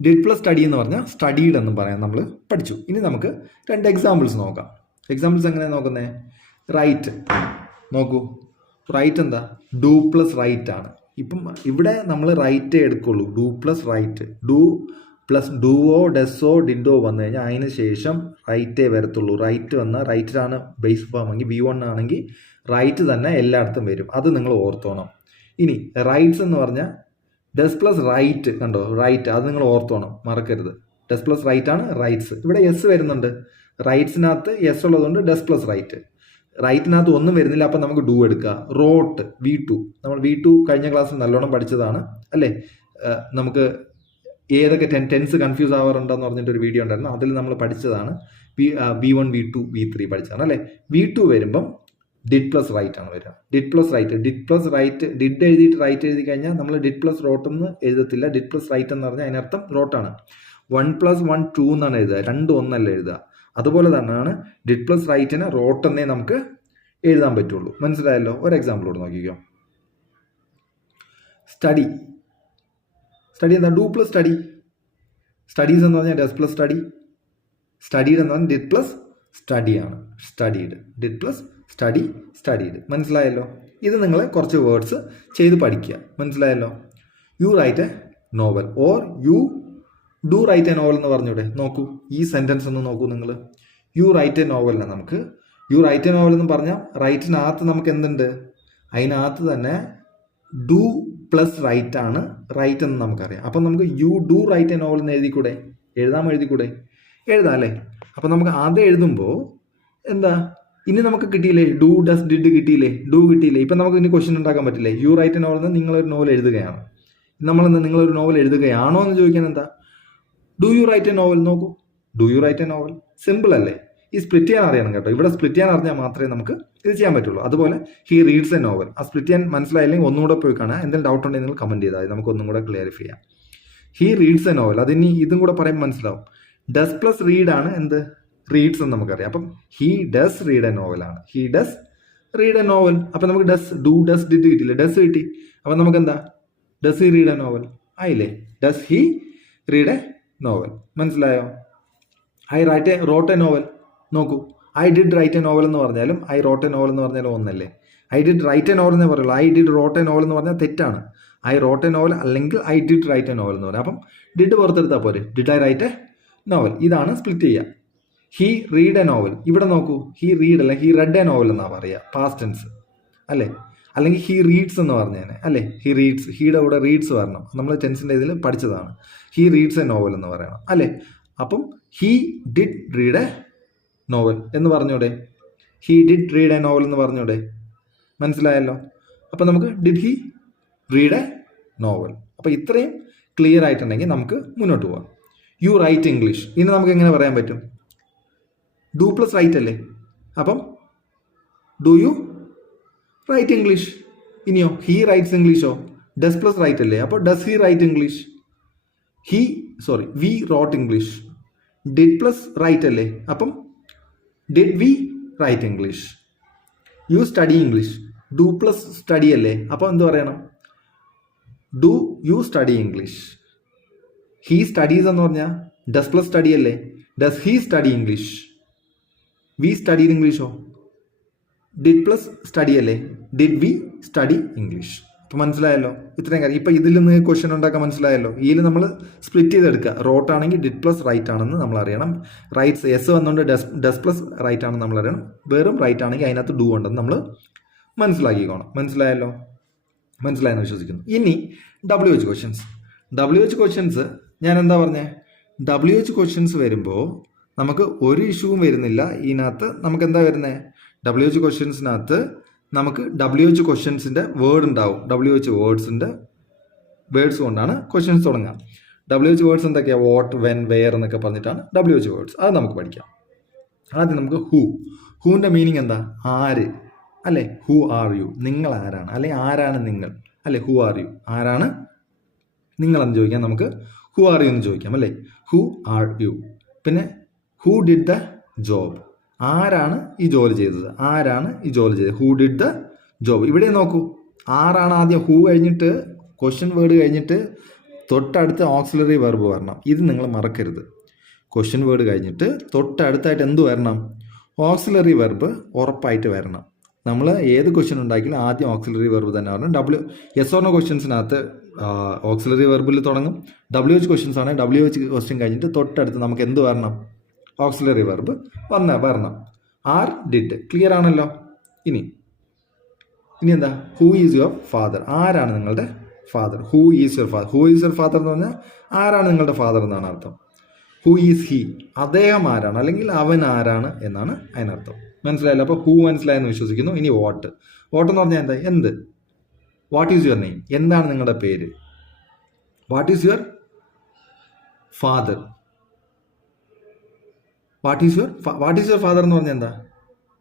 ഡിഡ് പ്ലസ് സ്റ്റഡി എന്ന് പറഞ്ഞാൽ സ്റ്റഡീഡ് എന്നും പറയാം. നമ്മൾ പഠിച്ചു. ഇനി നമുക്ക് 2 എക്സാമ്പിൾസ് നോക്കാം. എക്സാമ്പിൾസ് എങ്ങനെയാണ് നോക്കുന്നത്? റൈറ്റ് നോക്കൂ. റൈറ്റ് എന്താ? ഡു പ്ലസ് റൈറ്റ് ആണ്. ഇപ്പം ഇവിടെ നമ്മൾ റൈറ്റേ എടുക്കുള്ളൂ. Do plus write. Do plus ഡുവോ ഡെസ്സോ ഡിഡോ വന്നു കഴിഞ്ഞാൽ അതിന് ശേഷം റൈറ്റേ വരത്തുള്ളൂ. റൈറ്റ് വന്നാൽ റൈറ്റിലാണ് ബേസ് ഫോം എങ്കിൽ V1 ആണെങ്കിൽ റൈറ്റ് തന്നെ എല്ലായിടത്തും വരും. അത് നിങ്ങൾ ഓർത്തോണം. ഇനി റൈറ്റ്സ് എന്ന് പറഞ്ഞാൽ ഡസ് പ്ലസ് റൈറ്റ്, കണ്ടോ റൈറ്റ്, അത് നിങ്ങൾ ഓർത്തോണം, മറക്കരുത്. ഡസ് പ്ലസ് റൈറ്റ് ആണ് റൈറ്റ്സ്. ഇവിടെ എസ് വരുന്നുണ്ട്. റൈറ്റ്സിനകത്ത് എസ് ഉള്ളതുകൊണ്ട് ഡസ് പ്ലസ് റൈറ്റ്. റൈറ്റിനകത്ത് ഒന്നും വരുന്നില്ല, അപ്പം നമുക്ക് ഡു എടുക്കുക. റോട്ട് V2, നമ്മൾ V2 കഴിഞ്ഞ ക്ലാസ്സിൽ നല്ലോണം പഠിച്ചതാണ് അല്ലേ. നമുക്ക് ഏതൊക്കെ ടെൻസ് കൺഫ്യൂസ് ആവാറുണ്ടെന്ന് പറഞ്ഞിട്ടൊരു വീഡിയോ ഉണ്ടായിരുന്നു. അതിൽ നമ്മൾ പഠിച്ചതാണ്. V1, V2, V3 പഠിച്ചതാണ് അല്ലേ. V2 വരുമ്പം ഡിഡ് പ്ലസ് റൈറ്റ് ആണ് വരിക. ഡിഡ് പ്ലസ് റൈറ്റ് ഡിഡ് എഴുതിയിട്ട് റൈറ്റ് എഴുതി കഴിഞ്ഞാൽ നമ്മൾ ഡിഡ് പ്ലസ് റോട്ട് എന്ന് എഴുതത്തില്ല. ഡിഡ് പ്ലസ് റൈറ്റ് എന്ന് പറഞ്ഞാൽ അതിനർത്ഥം റോട്ടാണ്. 1 + 1 2 എന്നാണ് എഴുതുക, 2 1 എഴുതുക. അതുപോലെ തന്നെയാണ് ഡിഡ് പ്ലസ് റൈറ്റിനെ റോട്ട് എന്നേ നമുക്ക് എഴുതാൻ പറ്റുള്ളൂ. മനസ്സിലായല്ലോ? ഒരു എക്സാമ്പിളോട് നോക്കിക്കോ. സ്റ്റഡി എന്താ? Do plus study. സ്റ്റഡീസ് എന്ന് പറഞ്ഞാൽ ഡസ് പ്ലസ് സ്റ്റഡി. സ്റ്റഡീഡ് എന്ന് പറഞ്ഞാൽ ഡിഡ് പ്ലസ് സ്റ്റഡിയാണ്. Did plus studied. മനസ്സിലായല്ലോ? ഇത് നിങ്ങൾ കുറച്ച് വേർഡ്സ് ചെയ്ത് പഠിക്കുക. മനസ്സിലായല്ലോ? You write a novel or you do write a novel എന്ന് പറഞ്ഞൂടെ? നോക്കൂ, ഈ സെൻറ്റൻസ് ഒന്ന് നോക്കൂ നിങ്ങൾ. യു റൈറ്റ് എ നോവലിനെ നമുക്ക് യു റൈറ്റ് എ നോവൽ എന്ന് പറഞ്ഞാൽ റൈറ്റിനകത്ത് നമുക്ക് എന്തുണ്ട്? അതിനകത്ത് തന്നെ ഡു പ്ലസ് റൈറ്റ് ആണ് റൈറ്റ് എന്ന് നമുക്കറിയാം. അപ്പം നമുക്ക് U do write a novel എന്ന് എഴുതിക്കൂടെ? എഴുതാം അല്ലേ. അപ്പം നമുക്ക് അത് എഴുതുമ്പോൾ എന്താ, ഇനി നമുക്ക് കിട്ടിയില്ലേ? ഡു ഡസ് ഡിഡ് കിട്ടിയില്ലേ? ഇപ്പം നമുക്ക് ഇനി ക്വസ്റ്റ്യൻ ഉണ്ടാക്കാൻ പറ്റില്ലേ? യു റൈറ്റ് എ നോവൽ എന്ന് നിങ്ങളൊരു നോവൽ എഴുതുകയാണ്. നിങ്ങളൊരു നോവൽ എഴുതുകയാണോ എന്ന് ചോദിക്കാൻ എന്താ? Do you write a novel? നോക്കൂ, do you write a novel. Simple അല്ലേ? ഈ സ്പ്ലിറ്റ് ചെയ്യാൻ അറിയണം കേട്ടോ. ഇവിടെ സ്പ്ലിറ്റ് ചെയ്യാൻ അറിഞ്ഞാൽ മാത്രമേ നമുക്ക് ഇത് ചെയ്യാൻ പറ്റുള്ളൂ. അതുപോലെ ഹി റീഡ്സ് എ നോവൽ. ആ സ്പ്ലിറ്റ് ചെയ്യാൻ മനസ്സിലായില്ലെങ്കിൽ ഒന്നുകൂടെ പോയി കാണാം. എന്തെങ്കിലും ഡൗട്ട് ഉണ്ടെങ്കിൽ നിങ്ങൾ കമൻറ്റ് ചെയ്താൽ നമുക്ക് ഒന്നും കൂടെ ക്ലിയറിഫൈ ചെയ്യാം. ഹി റീഡ്സ് എ നോവൽ, അതിനി ഇതും കൂടെ പറയുമ്പോൾ മനസ്സിലാവും. ഡസ് പ്ലസ് റീഡാണ് എന്ത്? റീഡ്സ് എന്ന് നമുക്കറിയാം. അപ്പം ഹി ഡസ് റീഡ് എ നോവലാണ്. He does read a novel. അപ്പം നമുക്ക് ഡു ഡസ് ഡിഡ് കിട്ടിയില്ലേ? ഡസ് കിട്ടി. അപ്പം നമുക്ക് എന്താ? Does he read a novel ആയില്ലേ? Does he read a novel. മനസ്സിലായോ? I wrote a novel. നോക്കൂ, I did write a novel എന്ന് പറഞ്ഞാലും ഐ റോട്ട് എ നോവൽ എന്ന് പറഞ്ഞാലും ഒന്നല്ലേ. I did write a novel എന്നേ പറയുള്ളൂ. I did wrote a novel എന്ന് പറഞ്ഞാൽ തെറ്റാണ്. ഐ റോട്ട് എ നോവൽ അല്ലെങ്കിൽ I did write a novel എന്ന് പറയാം. അപ്പം ഡിഡ് പുറത്തെടുത്താൽ പോരെ? Did I right a novel. ഇതാണ് സ്പ്ലിറ്റ് ചെയ്യുക. He read a novel. ഇവിടെ നോക്കൂ, ഹി റീഡ് അല്ല, ഹി റെഡ് എ നോവൽ എന്നാണ് പറയുക, പാസ്റ്റ് ടെൻസ് അല്ലേ. അല്ലെങ്കിൽ ഹി റീഡ്സ് എന്ന് പറഞ്ഞേനെ അല്ലേ. ഹി റീഡ്സ്, ഹീയുടെ കൂടെ റീഡ്സ് വരണം. നമ്മൾ ടെൻസിൻ്റെ ഇതിൽ പഠിച്ചതാണ്. ഹി റീഡ്സ് എ നോവൽ എന്ന് പറയണം അല്ലേ. അപ്പം he did read a novel എന്ന് പറഞ്ഞൂടെ? He did read a novel എന്ന് പറഞ്ഞൂടെ? മനസ്സിലായല്ലോ? അപ്പം നമുക്ക് did he read a novel. അപ്പം ഇത്രയും ക്ലിയർ ആയിട്ടുണ്ടെങ്കിൽ നമുക്ക് മുന്നോട്ട് പോകാം. You write English. ഇനി നമുക്ക് എങ്ങനെ പറയാൻ പറ്റും? ഡു പ്ലസ് റൈറ്റ് അല്ലേ. അപ്പം ഡു യു റൈറ്റ് ഇംഗ്ലീഷ്. ഇനിയോ ഹി റൈറ്റ്സ് ഇംഗ്ലീഷോ? ഡസ് പ്ലസ് റൈറ്റ് അല്ലേ. അപ്പോൾ does he write English? We wrote English. Did plus write അല്ലേ. അപ്പം did we write English. You study English. Do plus study അല്ലേ. അപ്പോൾ എന്ത് പറയണം? Do you study English. He studies എന്ന് പറഞ്ഞാൽ ഡസ് പ്ലസ് സ്റ്റഡി അല്ലേ. Does he study English? We study ഇംഗ്ലീഷോ? ഡിഡ് പ്ലസ് സ്റ്റഡി അല്ലേ? Did we study English? ഇപ്പം മനസ്സിലായല്ലോ ഇത്രയും കാര്യം. ഇപ്പം ഇതിൽ നിന്ന് ക്വസ്റ്റ്യൻ ഉണ്ടാക്കാൻ മനസ്സിലായല്ലോ. ഇതിൽ നമ്മൾ സ്പ്ലിറ്റ് ചെയ്തെടുക്കുക. റോട്ട് ആണെങ്കിൽ ഡിഡ് പ്ലസ് റൈറ്റ് ആണെന്ന് നമ്മൾ അറിയണം. റൈറ്റ്സ് എസ് വന്നുകൊണ്ട് ഡസ് പ്ലസ് റൈറ്റ് ആണെന്ന് നമ്മൾ അറിയണം. വെറും റൈറ്റ് ആണെങ്കിൽ അതിനകത്ത് ഡു ഉണ്ടെന്ന് നമ്മൾ മനസ്സിലാക്കിക്കോണം. മനസ്സിലായല്ലോ? മനസ്സിലായെന്ന് വിശ്വസിക്കുന്നു. ഇനി WH ക്വസ്റ്റ്യൻസ്. WH ക്വസ്റ്റ്യൻസ് ഞാൻ എന്താ പറഞ്ഞേ? WH ക്വസ്റ്റ്യൻസ് വരുമ്പോൾ നമുക്ക് ഒരു ഇഷ്യൂവും വരുന്നില്ല. ഇതിനകത്ത് നമുക്ക് എന്താ വരുന്നത്? WH ക്വസ്റ്റ്യൻസിനകത്ത് നമുക്ക് WH ക്വസ്റ്റ്യൻസിൻ്റെ വേർഡ് ഉണ്ടാവും. WH വേർഡ്സ് കൊണ്ടാണ് ക്വസ്റ്റ്യൻസ് തുടങ്ങുക. WH വേർഡ്സ് എന്തൊക്കെയാണ്? വാട്ട്, വെൻ, വെയർ എന്നൊക്കെ പറഞ്ഞിട്ടാണ് WH വേർഡ്സ്. അത് നമുക്ക് പഠിക്കാം. ആദ്യം നമുക്ക് ഹൂവിൻ്റെ മീനിങ് എന്താ? ആര് അല്ലേ? Who are you? നിങ്ങൾ ആരാണ്? അല്ലെ ആരാണ് നിങ്ങൾ? അല്ലെ ഹൂ ആർ യു? ആരാണ് നിങ്ങളെന്ന് ചോദിക്കാം. നമുക്ക് ഹൂ ആർ യു എന്ന് ചോദിക്കാം അല്ലേ? Who are you. പിന്നെ ഹൂ ഡിഡ് ദ ജോബ്? ആരാണ് ഈ ജോലി ചെയ്തത്? ആരാണ് ഈ ജോലി ചെയ്തത്? Who did the job. ഇവിടെ നോക്കൂ, ആരാണ് ആദ്യം ഹൂ കഴിഞ്ഞിട്ട് ക്വസ്റ്റ്യൻ വേർഡ് കഴിഞ്ഞിട്ട് തൊട്ടടുത്ത് ഓക്സിലറി വെർബ് വരണം. ഇത് നിങ്ങൾ മറക്കരുത്. ക്വസ്റ്റ്യൻ വേർഡ് കഴിഞ്ഞിട്ട് തൊട്ടടുത്തായിട്ട് എന്ത് വരണം? ഓക്സിലറി വെർബ് ഉറപ്പായിട്ട് വരണം. നമ്മൾ ഏത് ക്വസ്റ്റ്യൻ ഉണ്ടാക്കിയാലും ആദ്യം ഓക്സിലറി വെർബ് തന്നെ വരണം. എസ് ഓർ നോ ക്വസ്റ്റ്യൻസിനകത്ത് ഓക്സിലറി വെർബിൽ തുടങ്ങും. WH ക്വസ്റ്റ്യൻസ് ആണ് WH ക്വസ്റ്റ്യൻ കഴിഞ്ഞിട്ട് തൊട്ടടുത്ത് നമുക്ക് എന്ത് വരണം? ഓക്സിലറി വെർബ് വരണം. Are, did. ക്ലിയർ ആണല്ലോ? ഇനി എന്താ? Who is your father? ആരാണ് നിങ്ങളുടെ father? Who is your father? Who is your father എന്ന് പറഞ്ഞാൽ ആരാണ് നിങ്ങളുടെ ഫാദർ എന്നാണ് അർത്ഥം. Who is he? അദ്ദേഹം ആരാണ് അല്ലെങ്കിൽ അവൻ ആരാണ് എന്നാണ് അതിനർത്ഥം. മനസ്സിലായല്ലോ? അപ്പോൾ ഹൂ മനസ്സിലായെന്ന് വിശ്വസിക്കുന്നു. ഇനി വാട്ട് എന്ന് പറഞ്ഞാൽ എന്താ? എന്ത്? What is your name? എന്താണ് നിങ്ങളുടെ പേര്? What is your father? What is your father എന്ന് പറഞ്ഞാൽ എന്താ?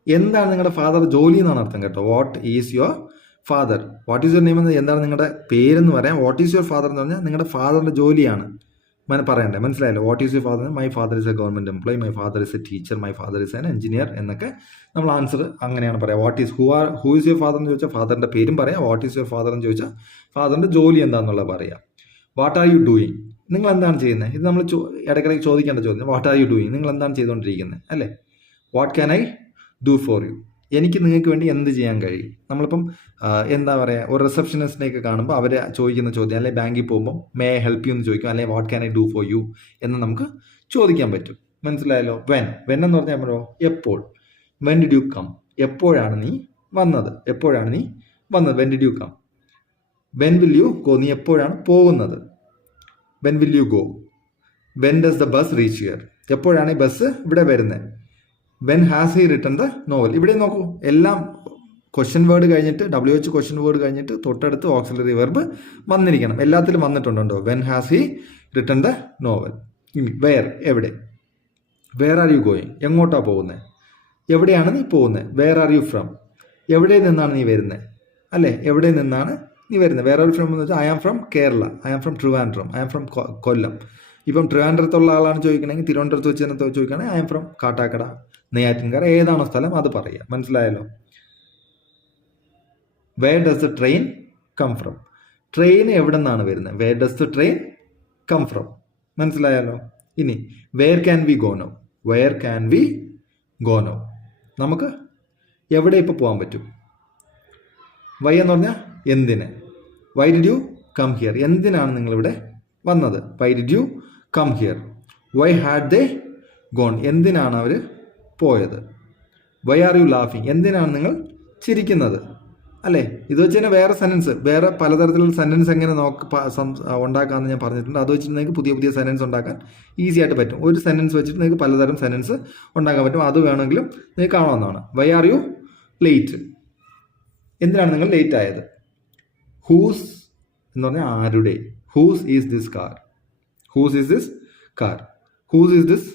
എന്താണ് നിങ്ങളുടെ ഫാദർ ജോലി എന്നാണ് അർത്ഥം കേട്ടോ. What is your father? What is your name എന്ന് എന്താണ് നിങ്ങളുടെ പേരെന്ന് പറയാം. വാട്ട് ഈസ് യുവർ ഫാദർ എന്ന് പറഞ്ഞാൽ നിങ്ങളുടെ ഫാദറിൻ്റെ ജോലിയാണ് പറയണ്ടേ. മനസ്സിലായല്ലോ? What is your father? My father is A government employee, my father is A teacher, my father is an engineer എന്നൊക്കെ നമ്മൾ ആൻസർ അങ്ങനെയാണ് പറയാം. ഹൂ ഈസ് യുവർ ഫാദർ എന്ന് ചോദിച്ചാൽ ഫാദറിൻ്റെ പേരും പറയാം. വാട്ട് ഈസ് യുവർ ഫാദർ എന്ന് ചോദിച്ചാൽ ഫാദറിൻ്റെ ജോലി എന്താണെന്നുള്ളത് പറയാം. What are you doing? നിങ്ങൾ എന്താണ് ചെയ്യുന്നത്? ഇത് നമ്മൾ ഇടയ്ക്കിടയ്ക്ക് ചോദിക്കേണ്ട ചോദ്യം. What are you doing? നിങ്ങൾ എന്താണ് ചെയ്തുകൊണ്ടിരിക്കുന്നത് അല്ലേ? What can I do for you? എനിക്ക് നിങ്ങൾക്ക് വേണ്ടി എന്ത് ചെയ്യാൻ കഴിയും? നമ്മളിപ്പം എന്താ പറയുക, ഒരു റിസപ്ഷനിസ്റ്റിനെയൊക്കെ കാണുമ്പോൾ അവർ ചോദിക്കുന്ന ചോദ്യം, അല്ലെങ്കിൽ ബാങ്കിൽ പോകുമ്പോൾ മേ ഐ ഹെൽപ്പ് യു എന്ന് ചോദിക്കും, അല്ലെങ്കിൽ what can I do for you എന്ന് നമുക്ക് ചോദിക്കാൻ പറ്റും. മനസ്സിലായല്ലോ? വെൻ എന്ന് പറഞ്ഞാൽ നമ്മളോ എപ്പോൾ. When did you come? എപ്പോഴാണ് നീ വന്നത്? When did you come? When will you go? നീ എപ്പോഴാണ് പോകുന്നത്? When will you go? When does the bus reach here? എപ്പോഴാണ് ഈ ബസ് ഇവിടെ വരുന്നത്? When has he written the novel? ഇവിടെ നോക്കൂ, എല്ലാം ക്വസ്റ്റ്യൻ വേർഡ് കഴിഞ്ഞിട്ട് WH ക്വസ്റ്റ്യൻ വേർഡ് കഴിഞ്ഞിട്ട് തൊട്ടടുത്ത് ഓക്സിലറി വെർബ് വന്നിരിക്കണം. എല്ലാത്തിലും വന്നിട്ടുണ്ടോ? When has he written the novel. Where? എവിടെ? Where are you going? എങ്ങോട്ടാണ് പോകുന്നത്? എവിടെയാണ് നീ പോകുന്നത്? Where are you from? എവിടെ നിന്നാണ് നീ വരുന്നത് അല്ലേ? എവിടെ നിന്നാണ് നീ വരുന്നത്? വേർ ആർ യു ഫ്രം എന്ന് വെച്ചാൽ I am from Kerala, I am from Trivandrum, I am from Kollam. ഇപ്പം ട്രിവാൻഡ്രത്തുള്ള ആളാണ് ചോദിക്കണമെങ്കിൽ തിരുവനന്തപുരത്ത് വെച്ച് തന്നെ ചോദിക്കുകയാണെങ്കിൽ I am from Kattakkada, Neyyattinkara, ഏതാണോ സ്ഥലം അത് പറയുക. മനസ്സിലായല്ലോ? Where does the train come from? Train എവിടെ നിന്നാണ് വരുന്നത്? Where does the train come from? മനസ്സിലായല്ലോ? ഇനി where can we go now? നമുക്ക് എവിടെ ഇപ്പോൾ പോകാൻ പറ്റും? വൈ എന്ന് പറഞ്ഞാൽ എന്തിന്? Why did you come here? എന്തിനാണ് നിങ്ങളിവിടെ വന്നത്? Why did you come here? Why had they gone? എന്തിനാണ് അവർ പോയത്? വൈ ആർ യു ലാഫിങ്? എന്തിനാണ് നിങ്ങൾ ചിരിക്കുന്നത് അല്ലേ? ഇത് വെച്ച് തന്നെ വേറെ പലതരത്തിലുള്ള സെൻറ്റൻസ് എങ്ങനെ ഉണ്ടാക്കാമെന്ന് ഞാൻ പറഞ്ഞിട്ടുണ്ട്. അത് വെച്ചിട്ട് നിങ്ങൾക്ക് പുതിയ സെൻറ്റൻസ് ഉണ്ടാക്കാൻ ഈസി ആയിട്ട് പറ്റും. ഒരു സെൻറ്റൻസ് വെച്ചിട്ട് നിങ്ങൾക്ക് പലതരം സെൻറ്റൻസ് ഉണ്ടാക്കാൻ പറ്റും. അത് വേണമെങ്കിലും നിങ്ങൾക്ക് കാണാവുന്നതാണ്. Why are you late? എന്തിനാണ് നിങ്ങൾ ലേറ്റ് ആയത്? ഹൂസ് എന്ന് പറഞ്ഞാൽ ആരുടെ? Whose is this car? Whose is this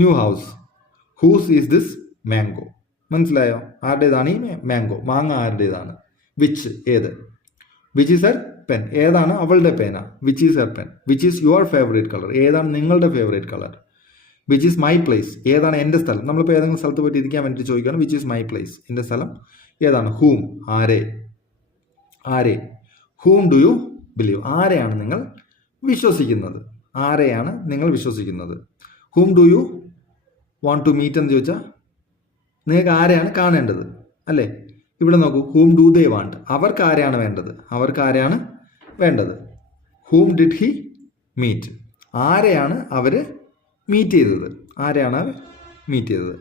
new house? Whose is this mango? മനസ്സിലായോ? ആരുടേതാണ് ഈ മാംഗോ? മാങ്ങ ആരുടേതാണ്? വിച്ച്? ഏത്? Which is her pen? ഏതാണ് അവളുടെ പേന? Which is her pen? Which is your favourite colour? ഏതാണ് നിങ്ങളുടെ favourite colour? Which is my place? ഏതാണ് എൻ്റെ സ്ഥലം? നമ്മളിപ്പോൾ ഏതെങ്കിലും സ്ഥലത്ത് പോയിട്ട് ഇരിക്കാൻ വേണ്ടിയിട്ട് ചോദിക്കുകയാണ്. Which is my place? എൻ്റെ സ്ഥലം ഏതാണ്? ഹൂം? ആരെ? Whom do you believe? ആരെയാണ് നിങ്ങൾ വിശ്വസിക്കുന്നത്? Whom do you want to meet എന്ന് ചോദിച്ചാൽ നിങ്ങൾക്ക് ആരെയാണ് കാണേണ്ടത് അല്ലേ? ഇവിടെ നോക്കൂ, ഹൂം ഡു ദേ വാണ്ട്, അവർക്ക് ആരെയാണ് വേണ്ടത്? അവർക്ക് ആരെയാണ് വേണ്ടത്? ഹൂം ഡിഡ് ഹി മീറ്റ്, ആരെയാണ് അവർ മീറ്റ് ചെയ്തത്? ആരെയാണ് അവർ മീറ്റ് ചെയ്തത്?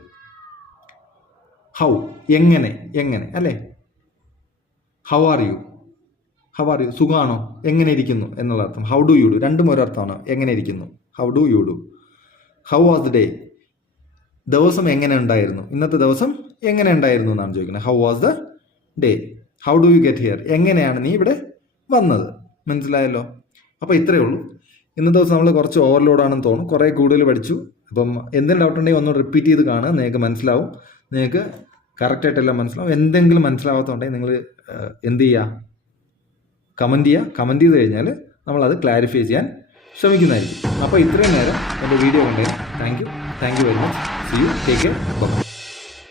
ഹൗ, എങ്ങനെ, എങ്ങനെ അല്ലേ? How are you, how are you, സുഖമാണോ, എങ്ങനെ ഇരിക്കുന്നു എന്നുള്ള അർത്ഥം. ഹൗ ഡു യു ഡു, രണ്ടും ഒരർത്ഥമാണ്. എങ്ങനെ ഇരിക്കുന്നു, how do you do. How was the day, ദിവസം എങ്ങനെ ഉണ്ടായിരുന്നു, ഇന്നത്തെ ദിവസം എങ്ങനെ ഉണ്ടായിരുന്നു എന്നാണ് ചോദിക്കുന്നത്. How was the day. How do you get here, എങ്ങനെയാണ് നീ ഇവിടെ വന്നത്. മനസ്സിലായല്ലോ? അപ്പോൾ ഇത്രയേ ഉള്ളൂ. ഇന്നത്തെ ദിവസം നമ്മൾ കുറച്ച് ഓവർലോഡാണെന്ന് തോന്നും, കുറേ കൂടുതൽ പഠിച്ചു. അപ്പം എന്തെങ്കിലും ഡൗട്ട് ഉണ്ടെങ്കിൽ ഒന്ന് റിപ്പീറ്റ് ചെയ്ത് കാണുക, നിങ്ങൾക്ക് മനസ്സിലാവും. നിങ്ങൾക്ക് കറക്റ്റായിട്ടെല്ലാം മനസ്സിലാവും. എന്തെങ്കിലും മനസ്സിലാവാത്തതുണ്ടെങ്കിൽ നിങ്ങൾ എന്ത് ചെയ്യുക, കമൻറ്റ് ചെയ്യുക. കമൻറ്റ് ചെയ്ത് കഴിഞ്ഞാൽ നമ്മളത് ക്ലാരിഫൈ ചെയ്യാൻ ശ്രമിക്കുന്നതായിരിക്കും. അപ്പോൾ ഇത്രയും നേരം എൻ്റെ വീഡിയോ കണ്ടതിന് thank you very much. See you, take care, by.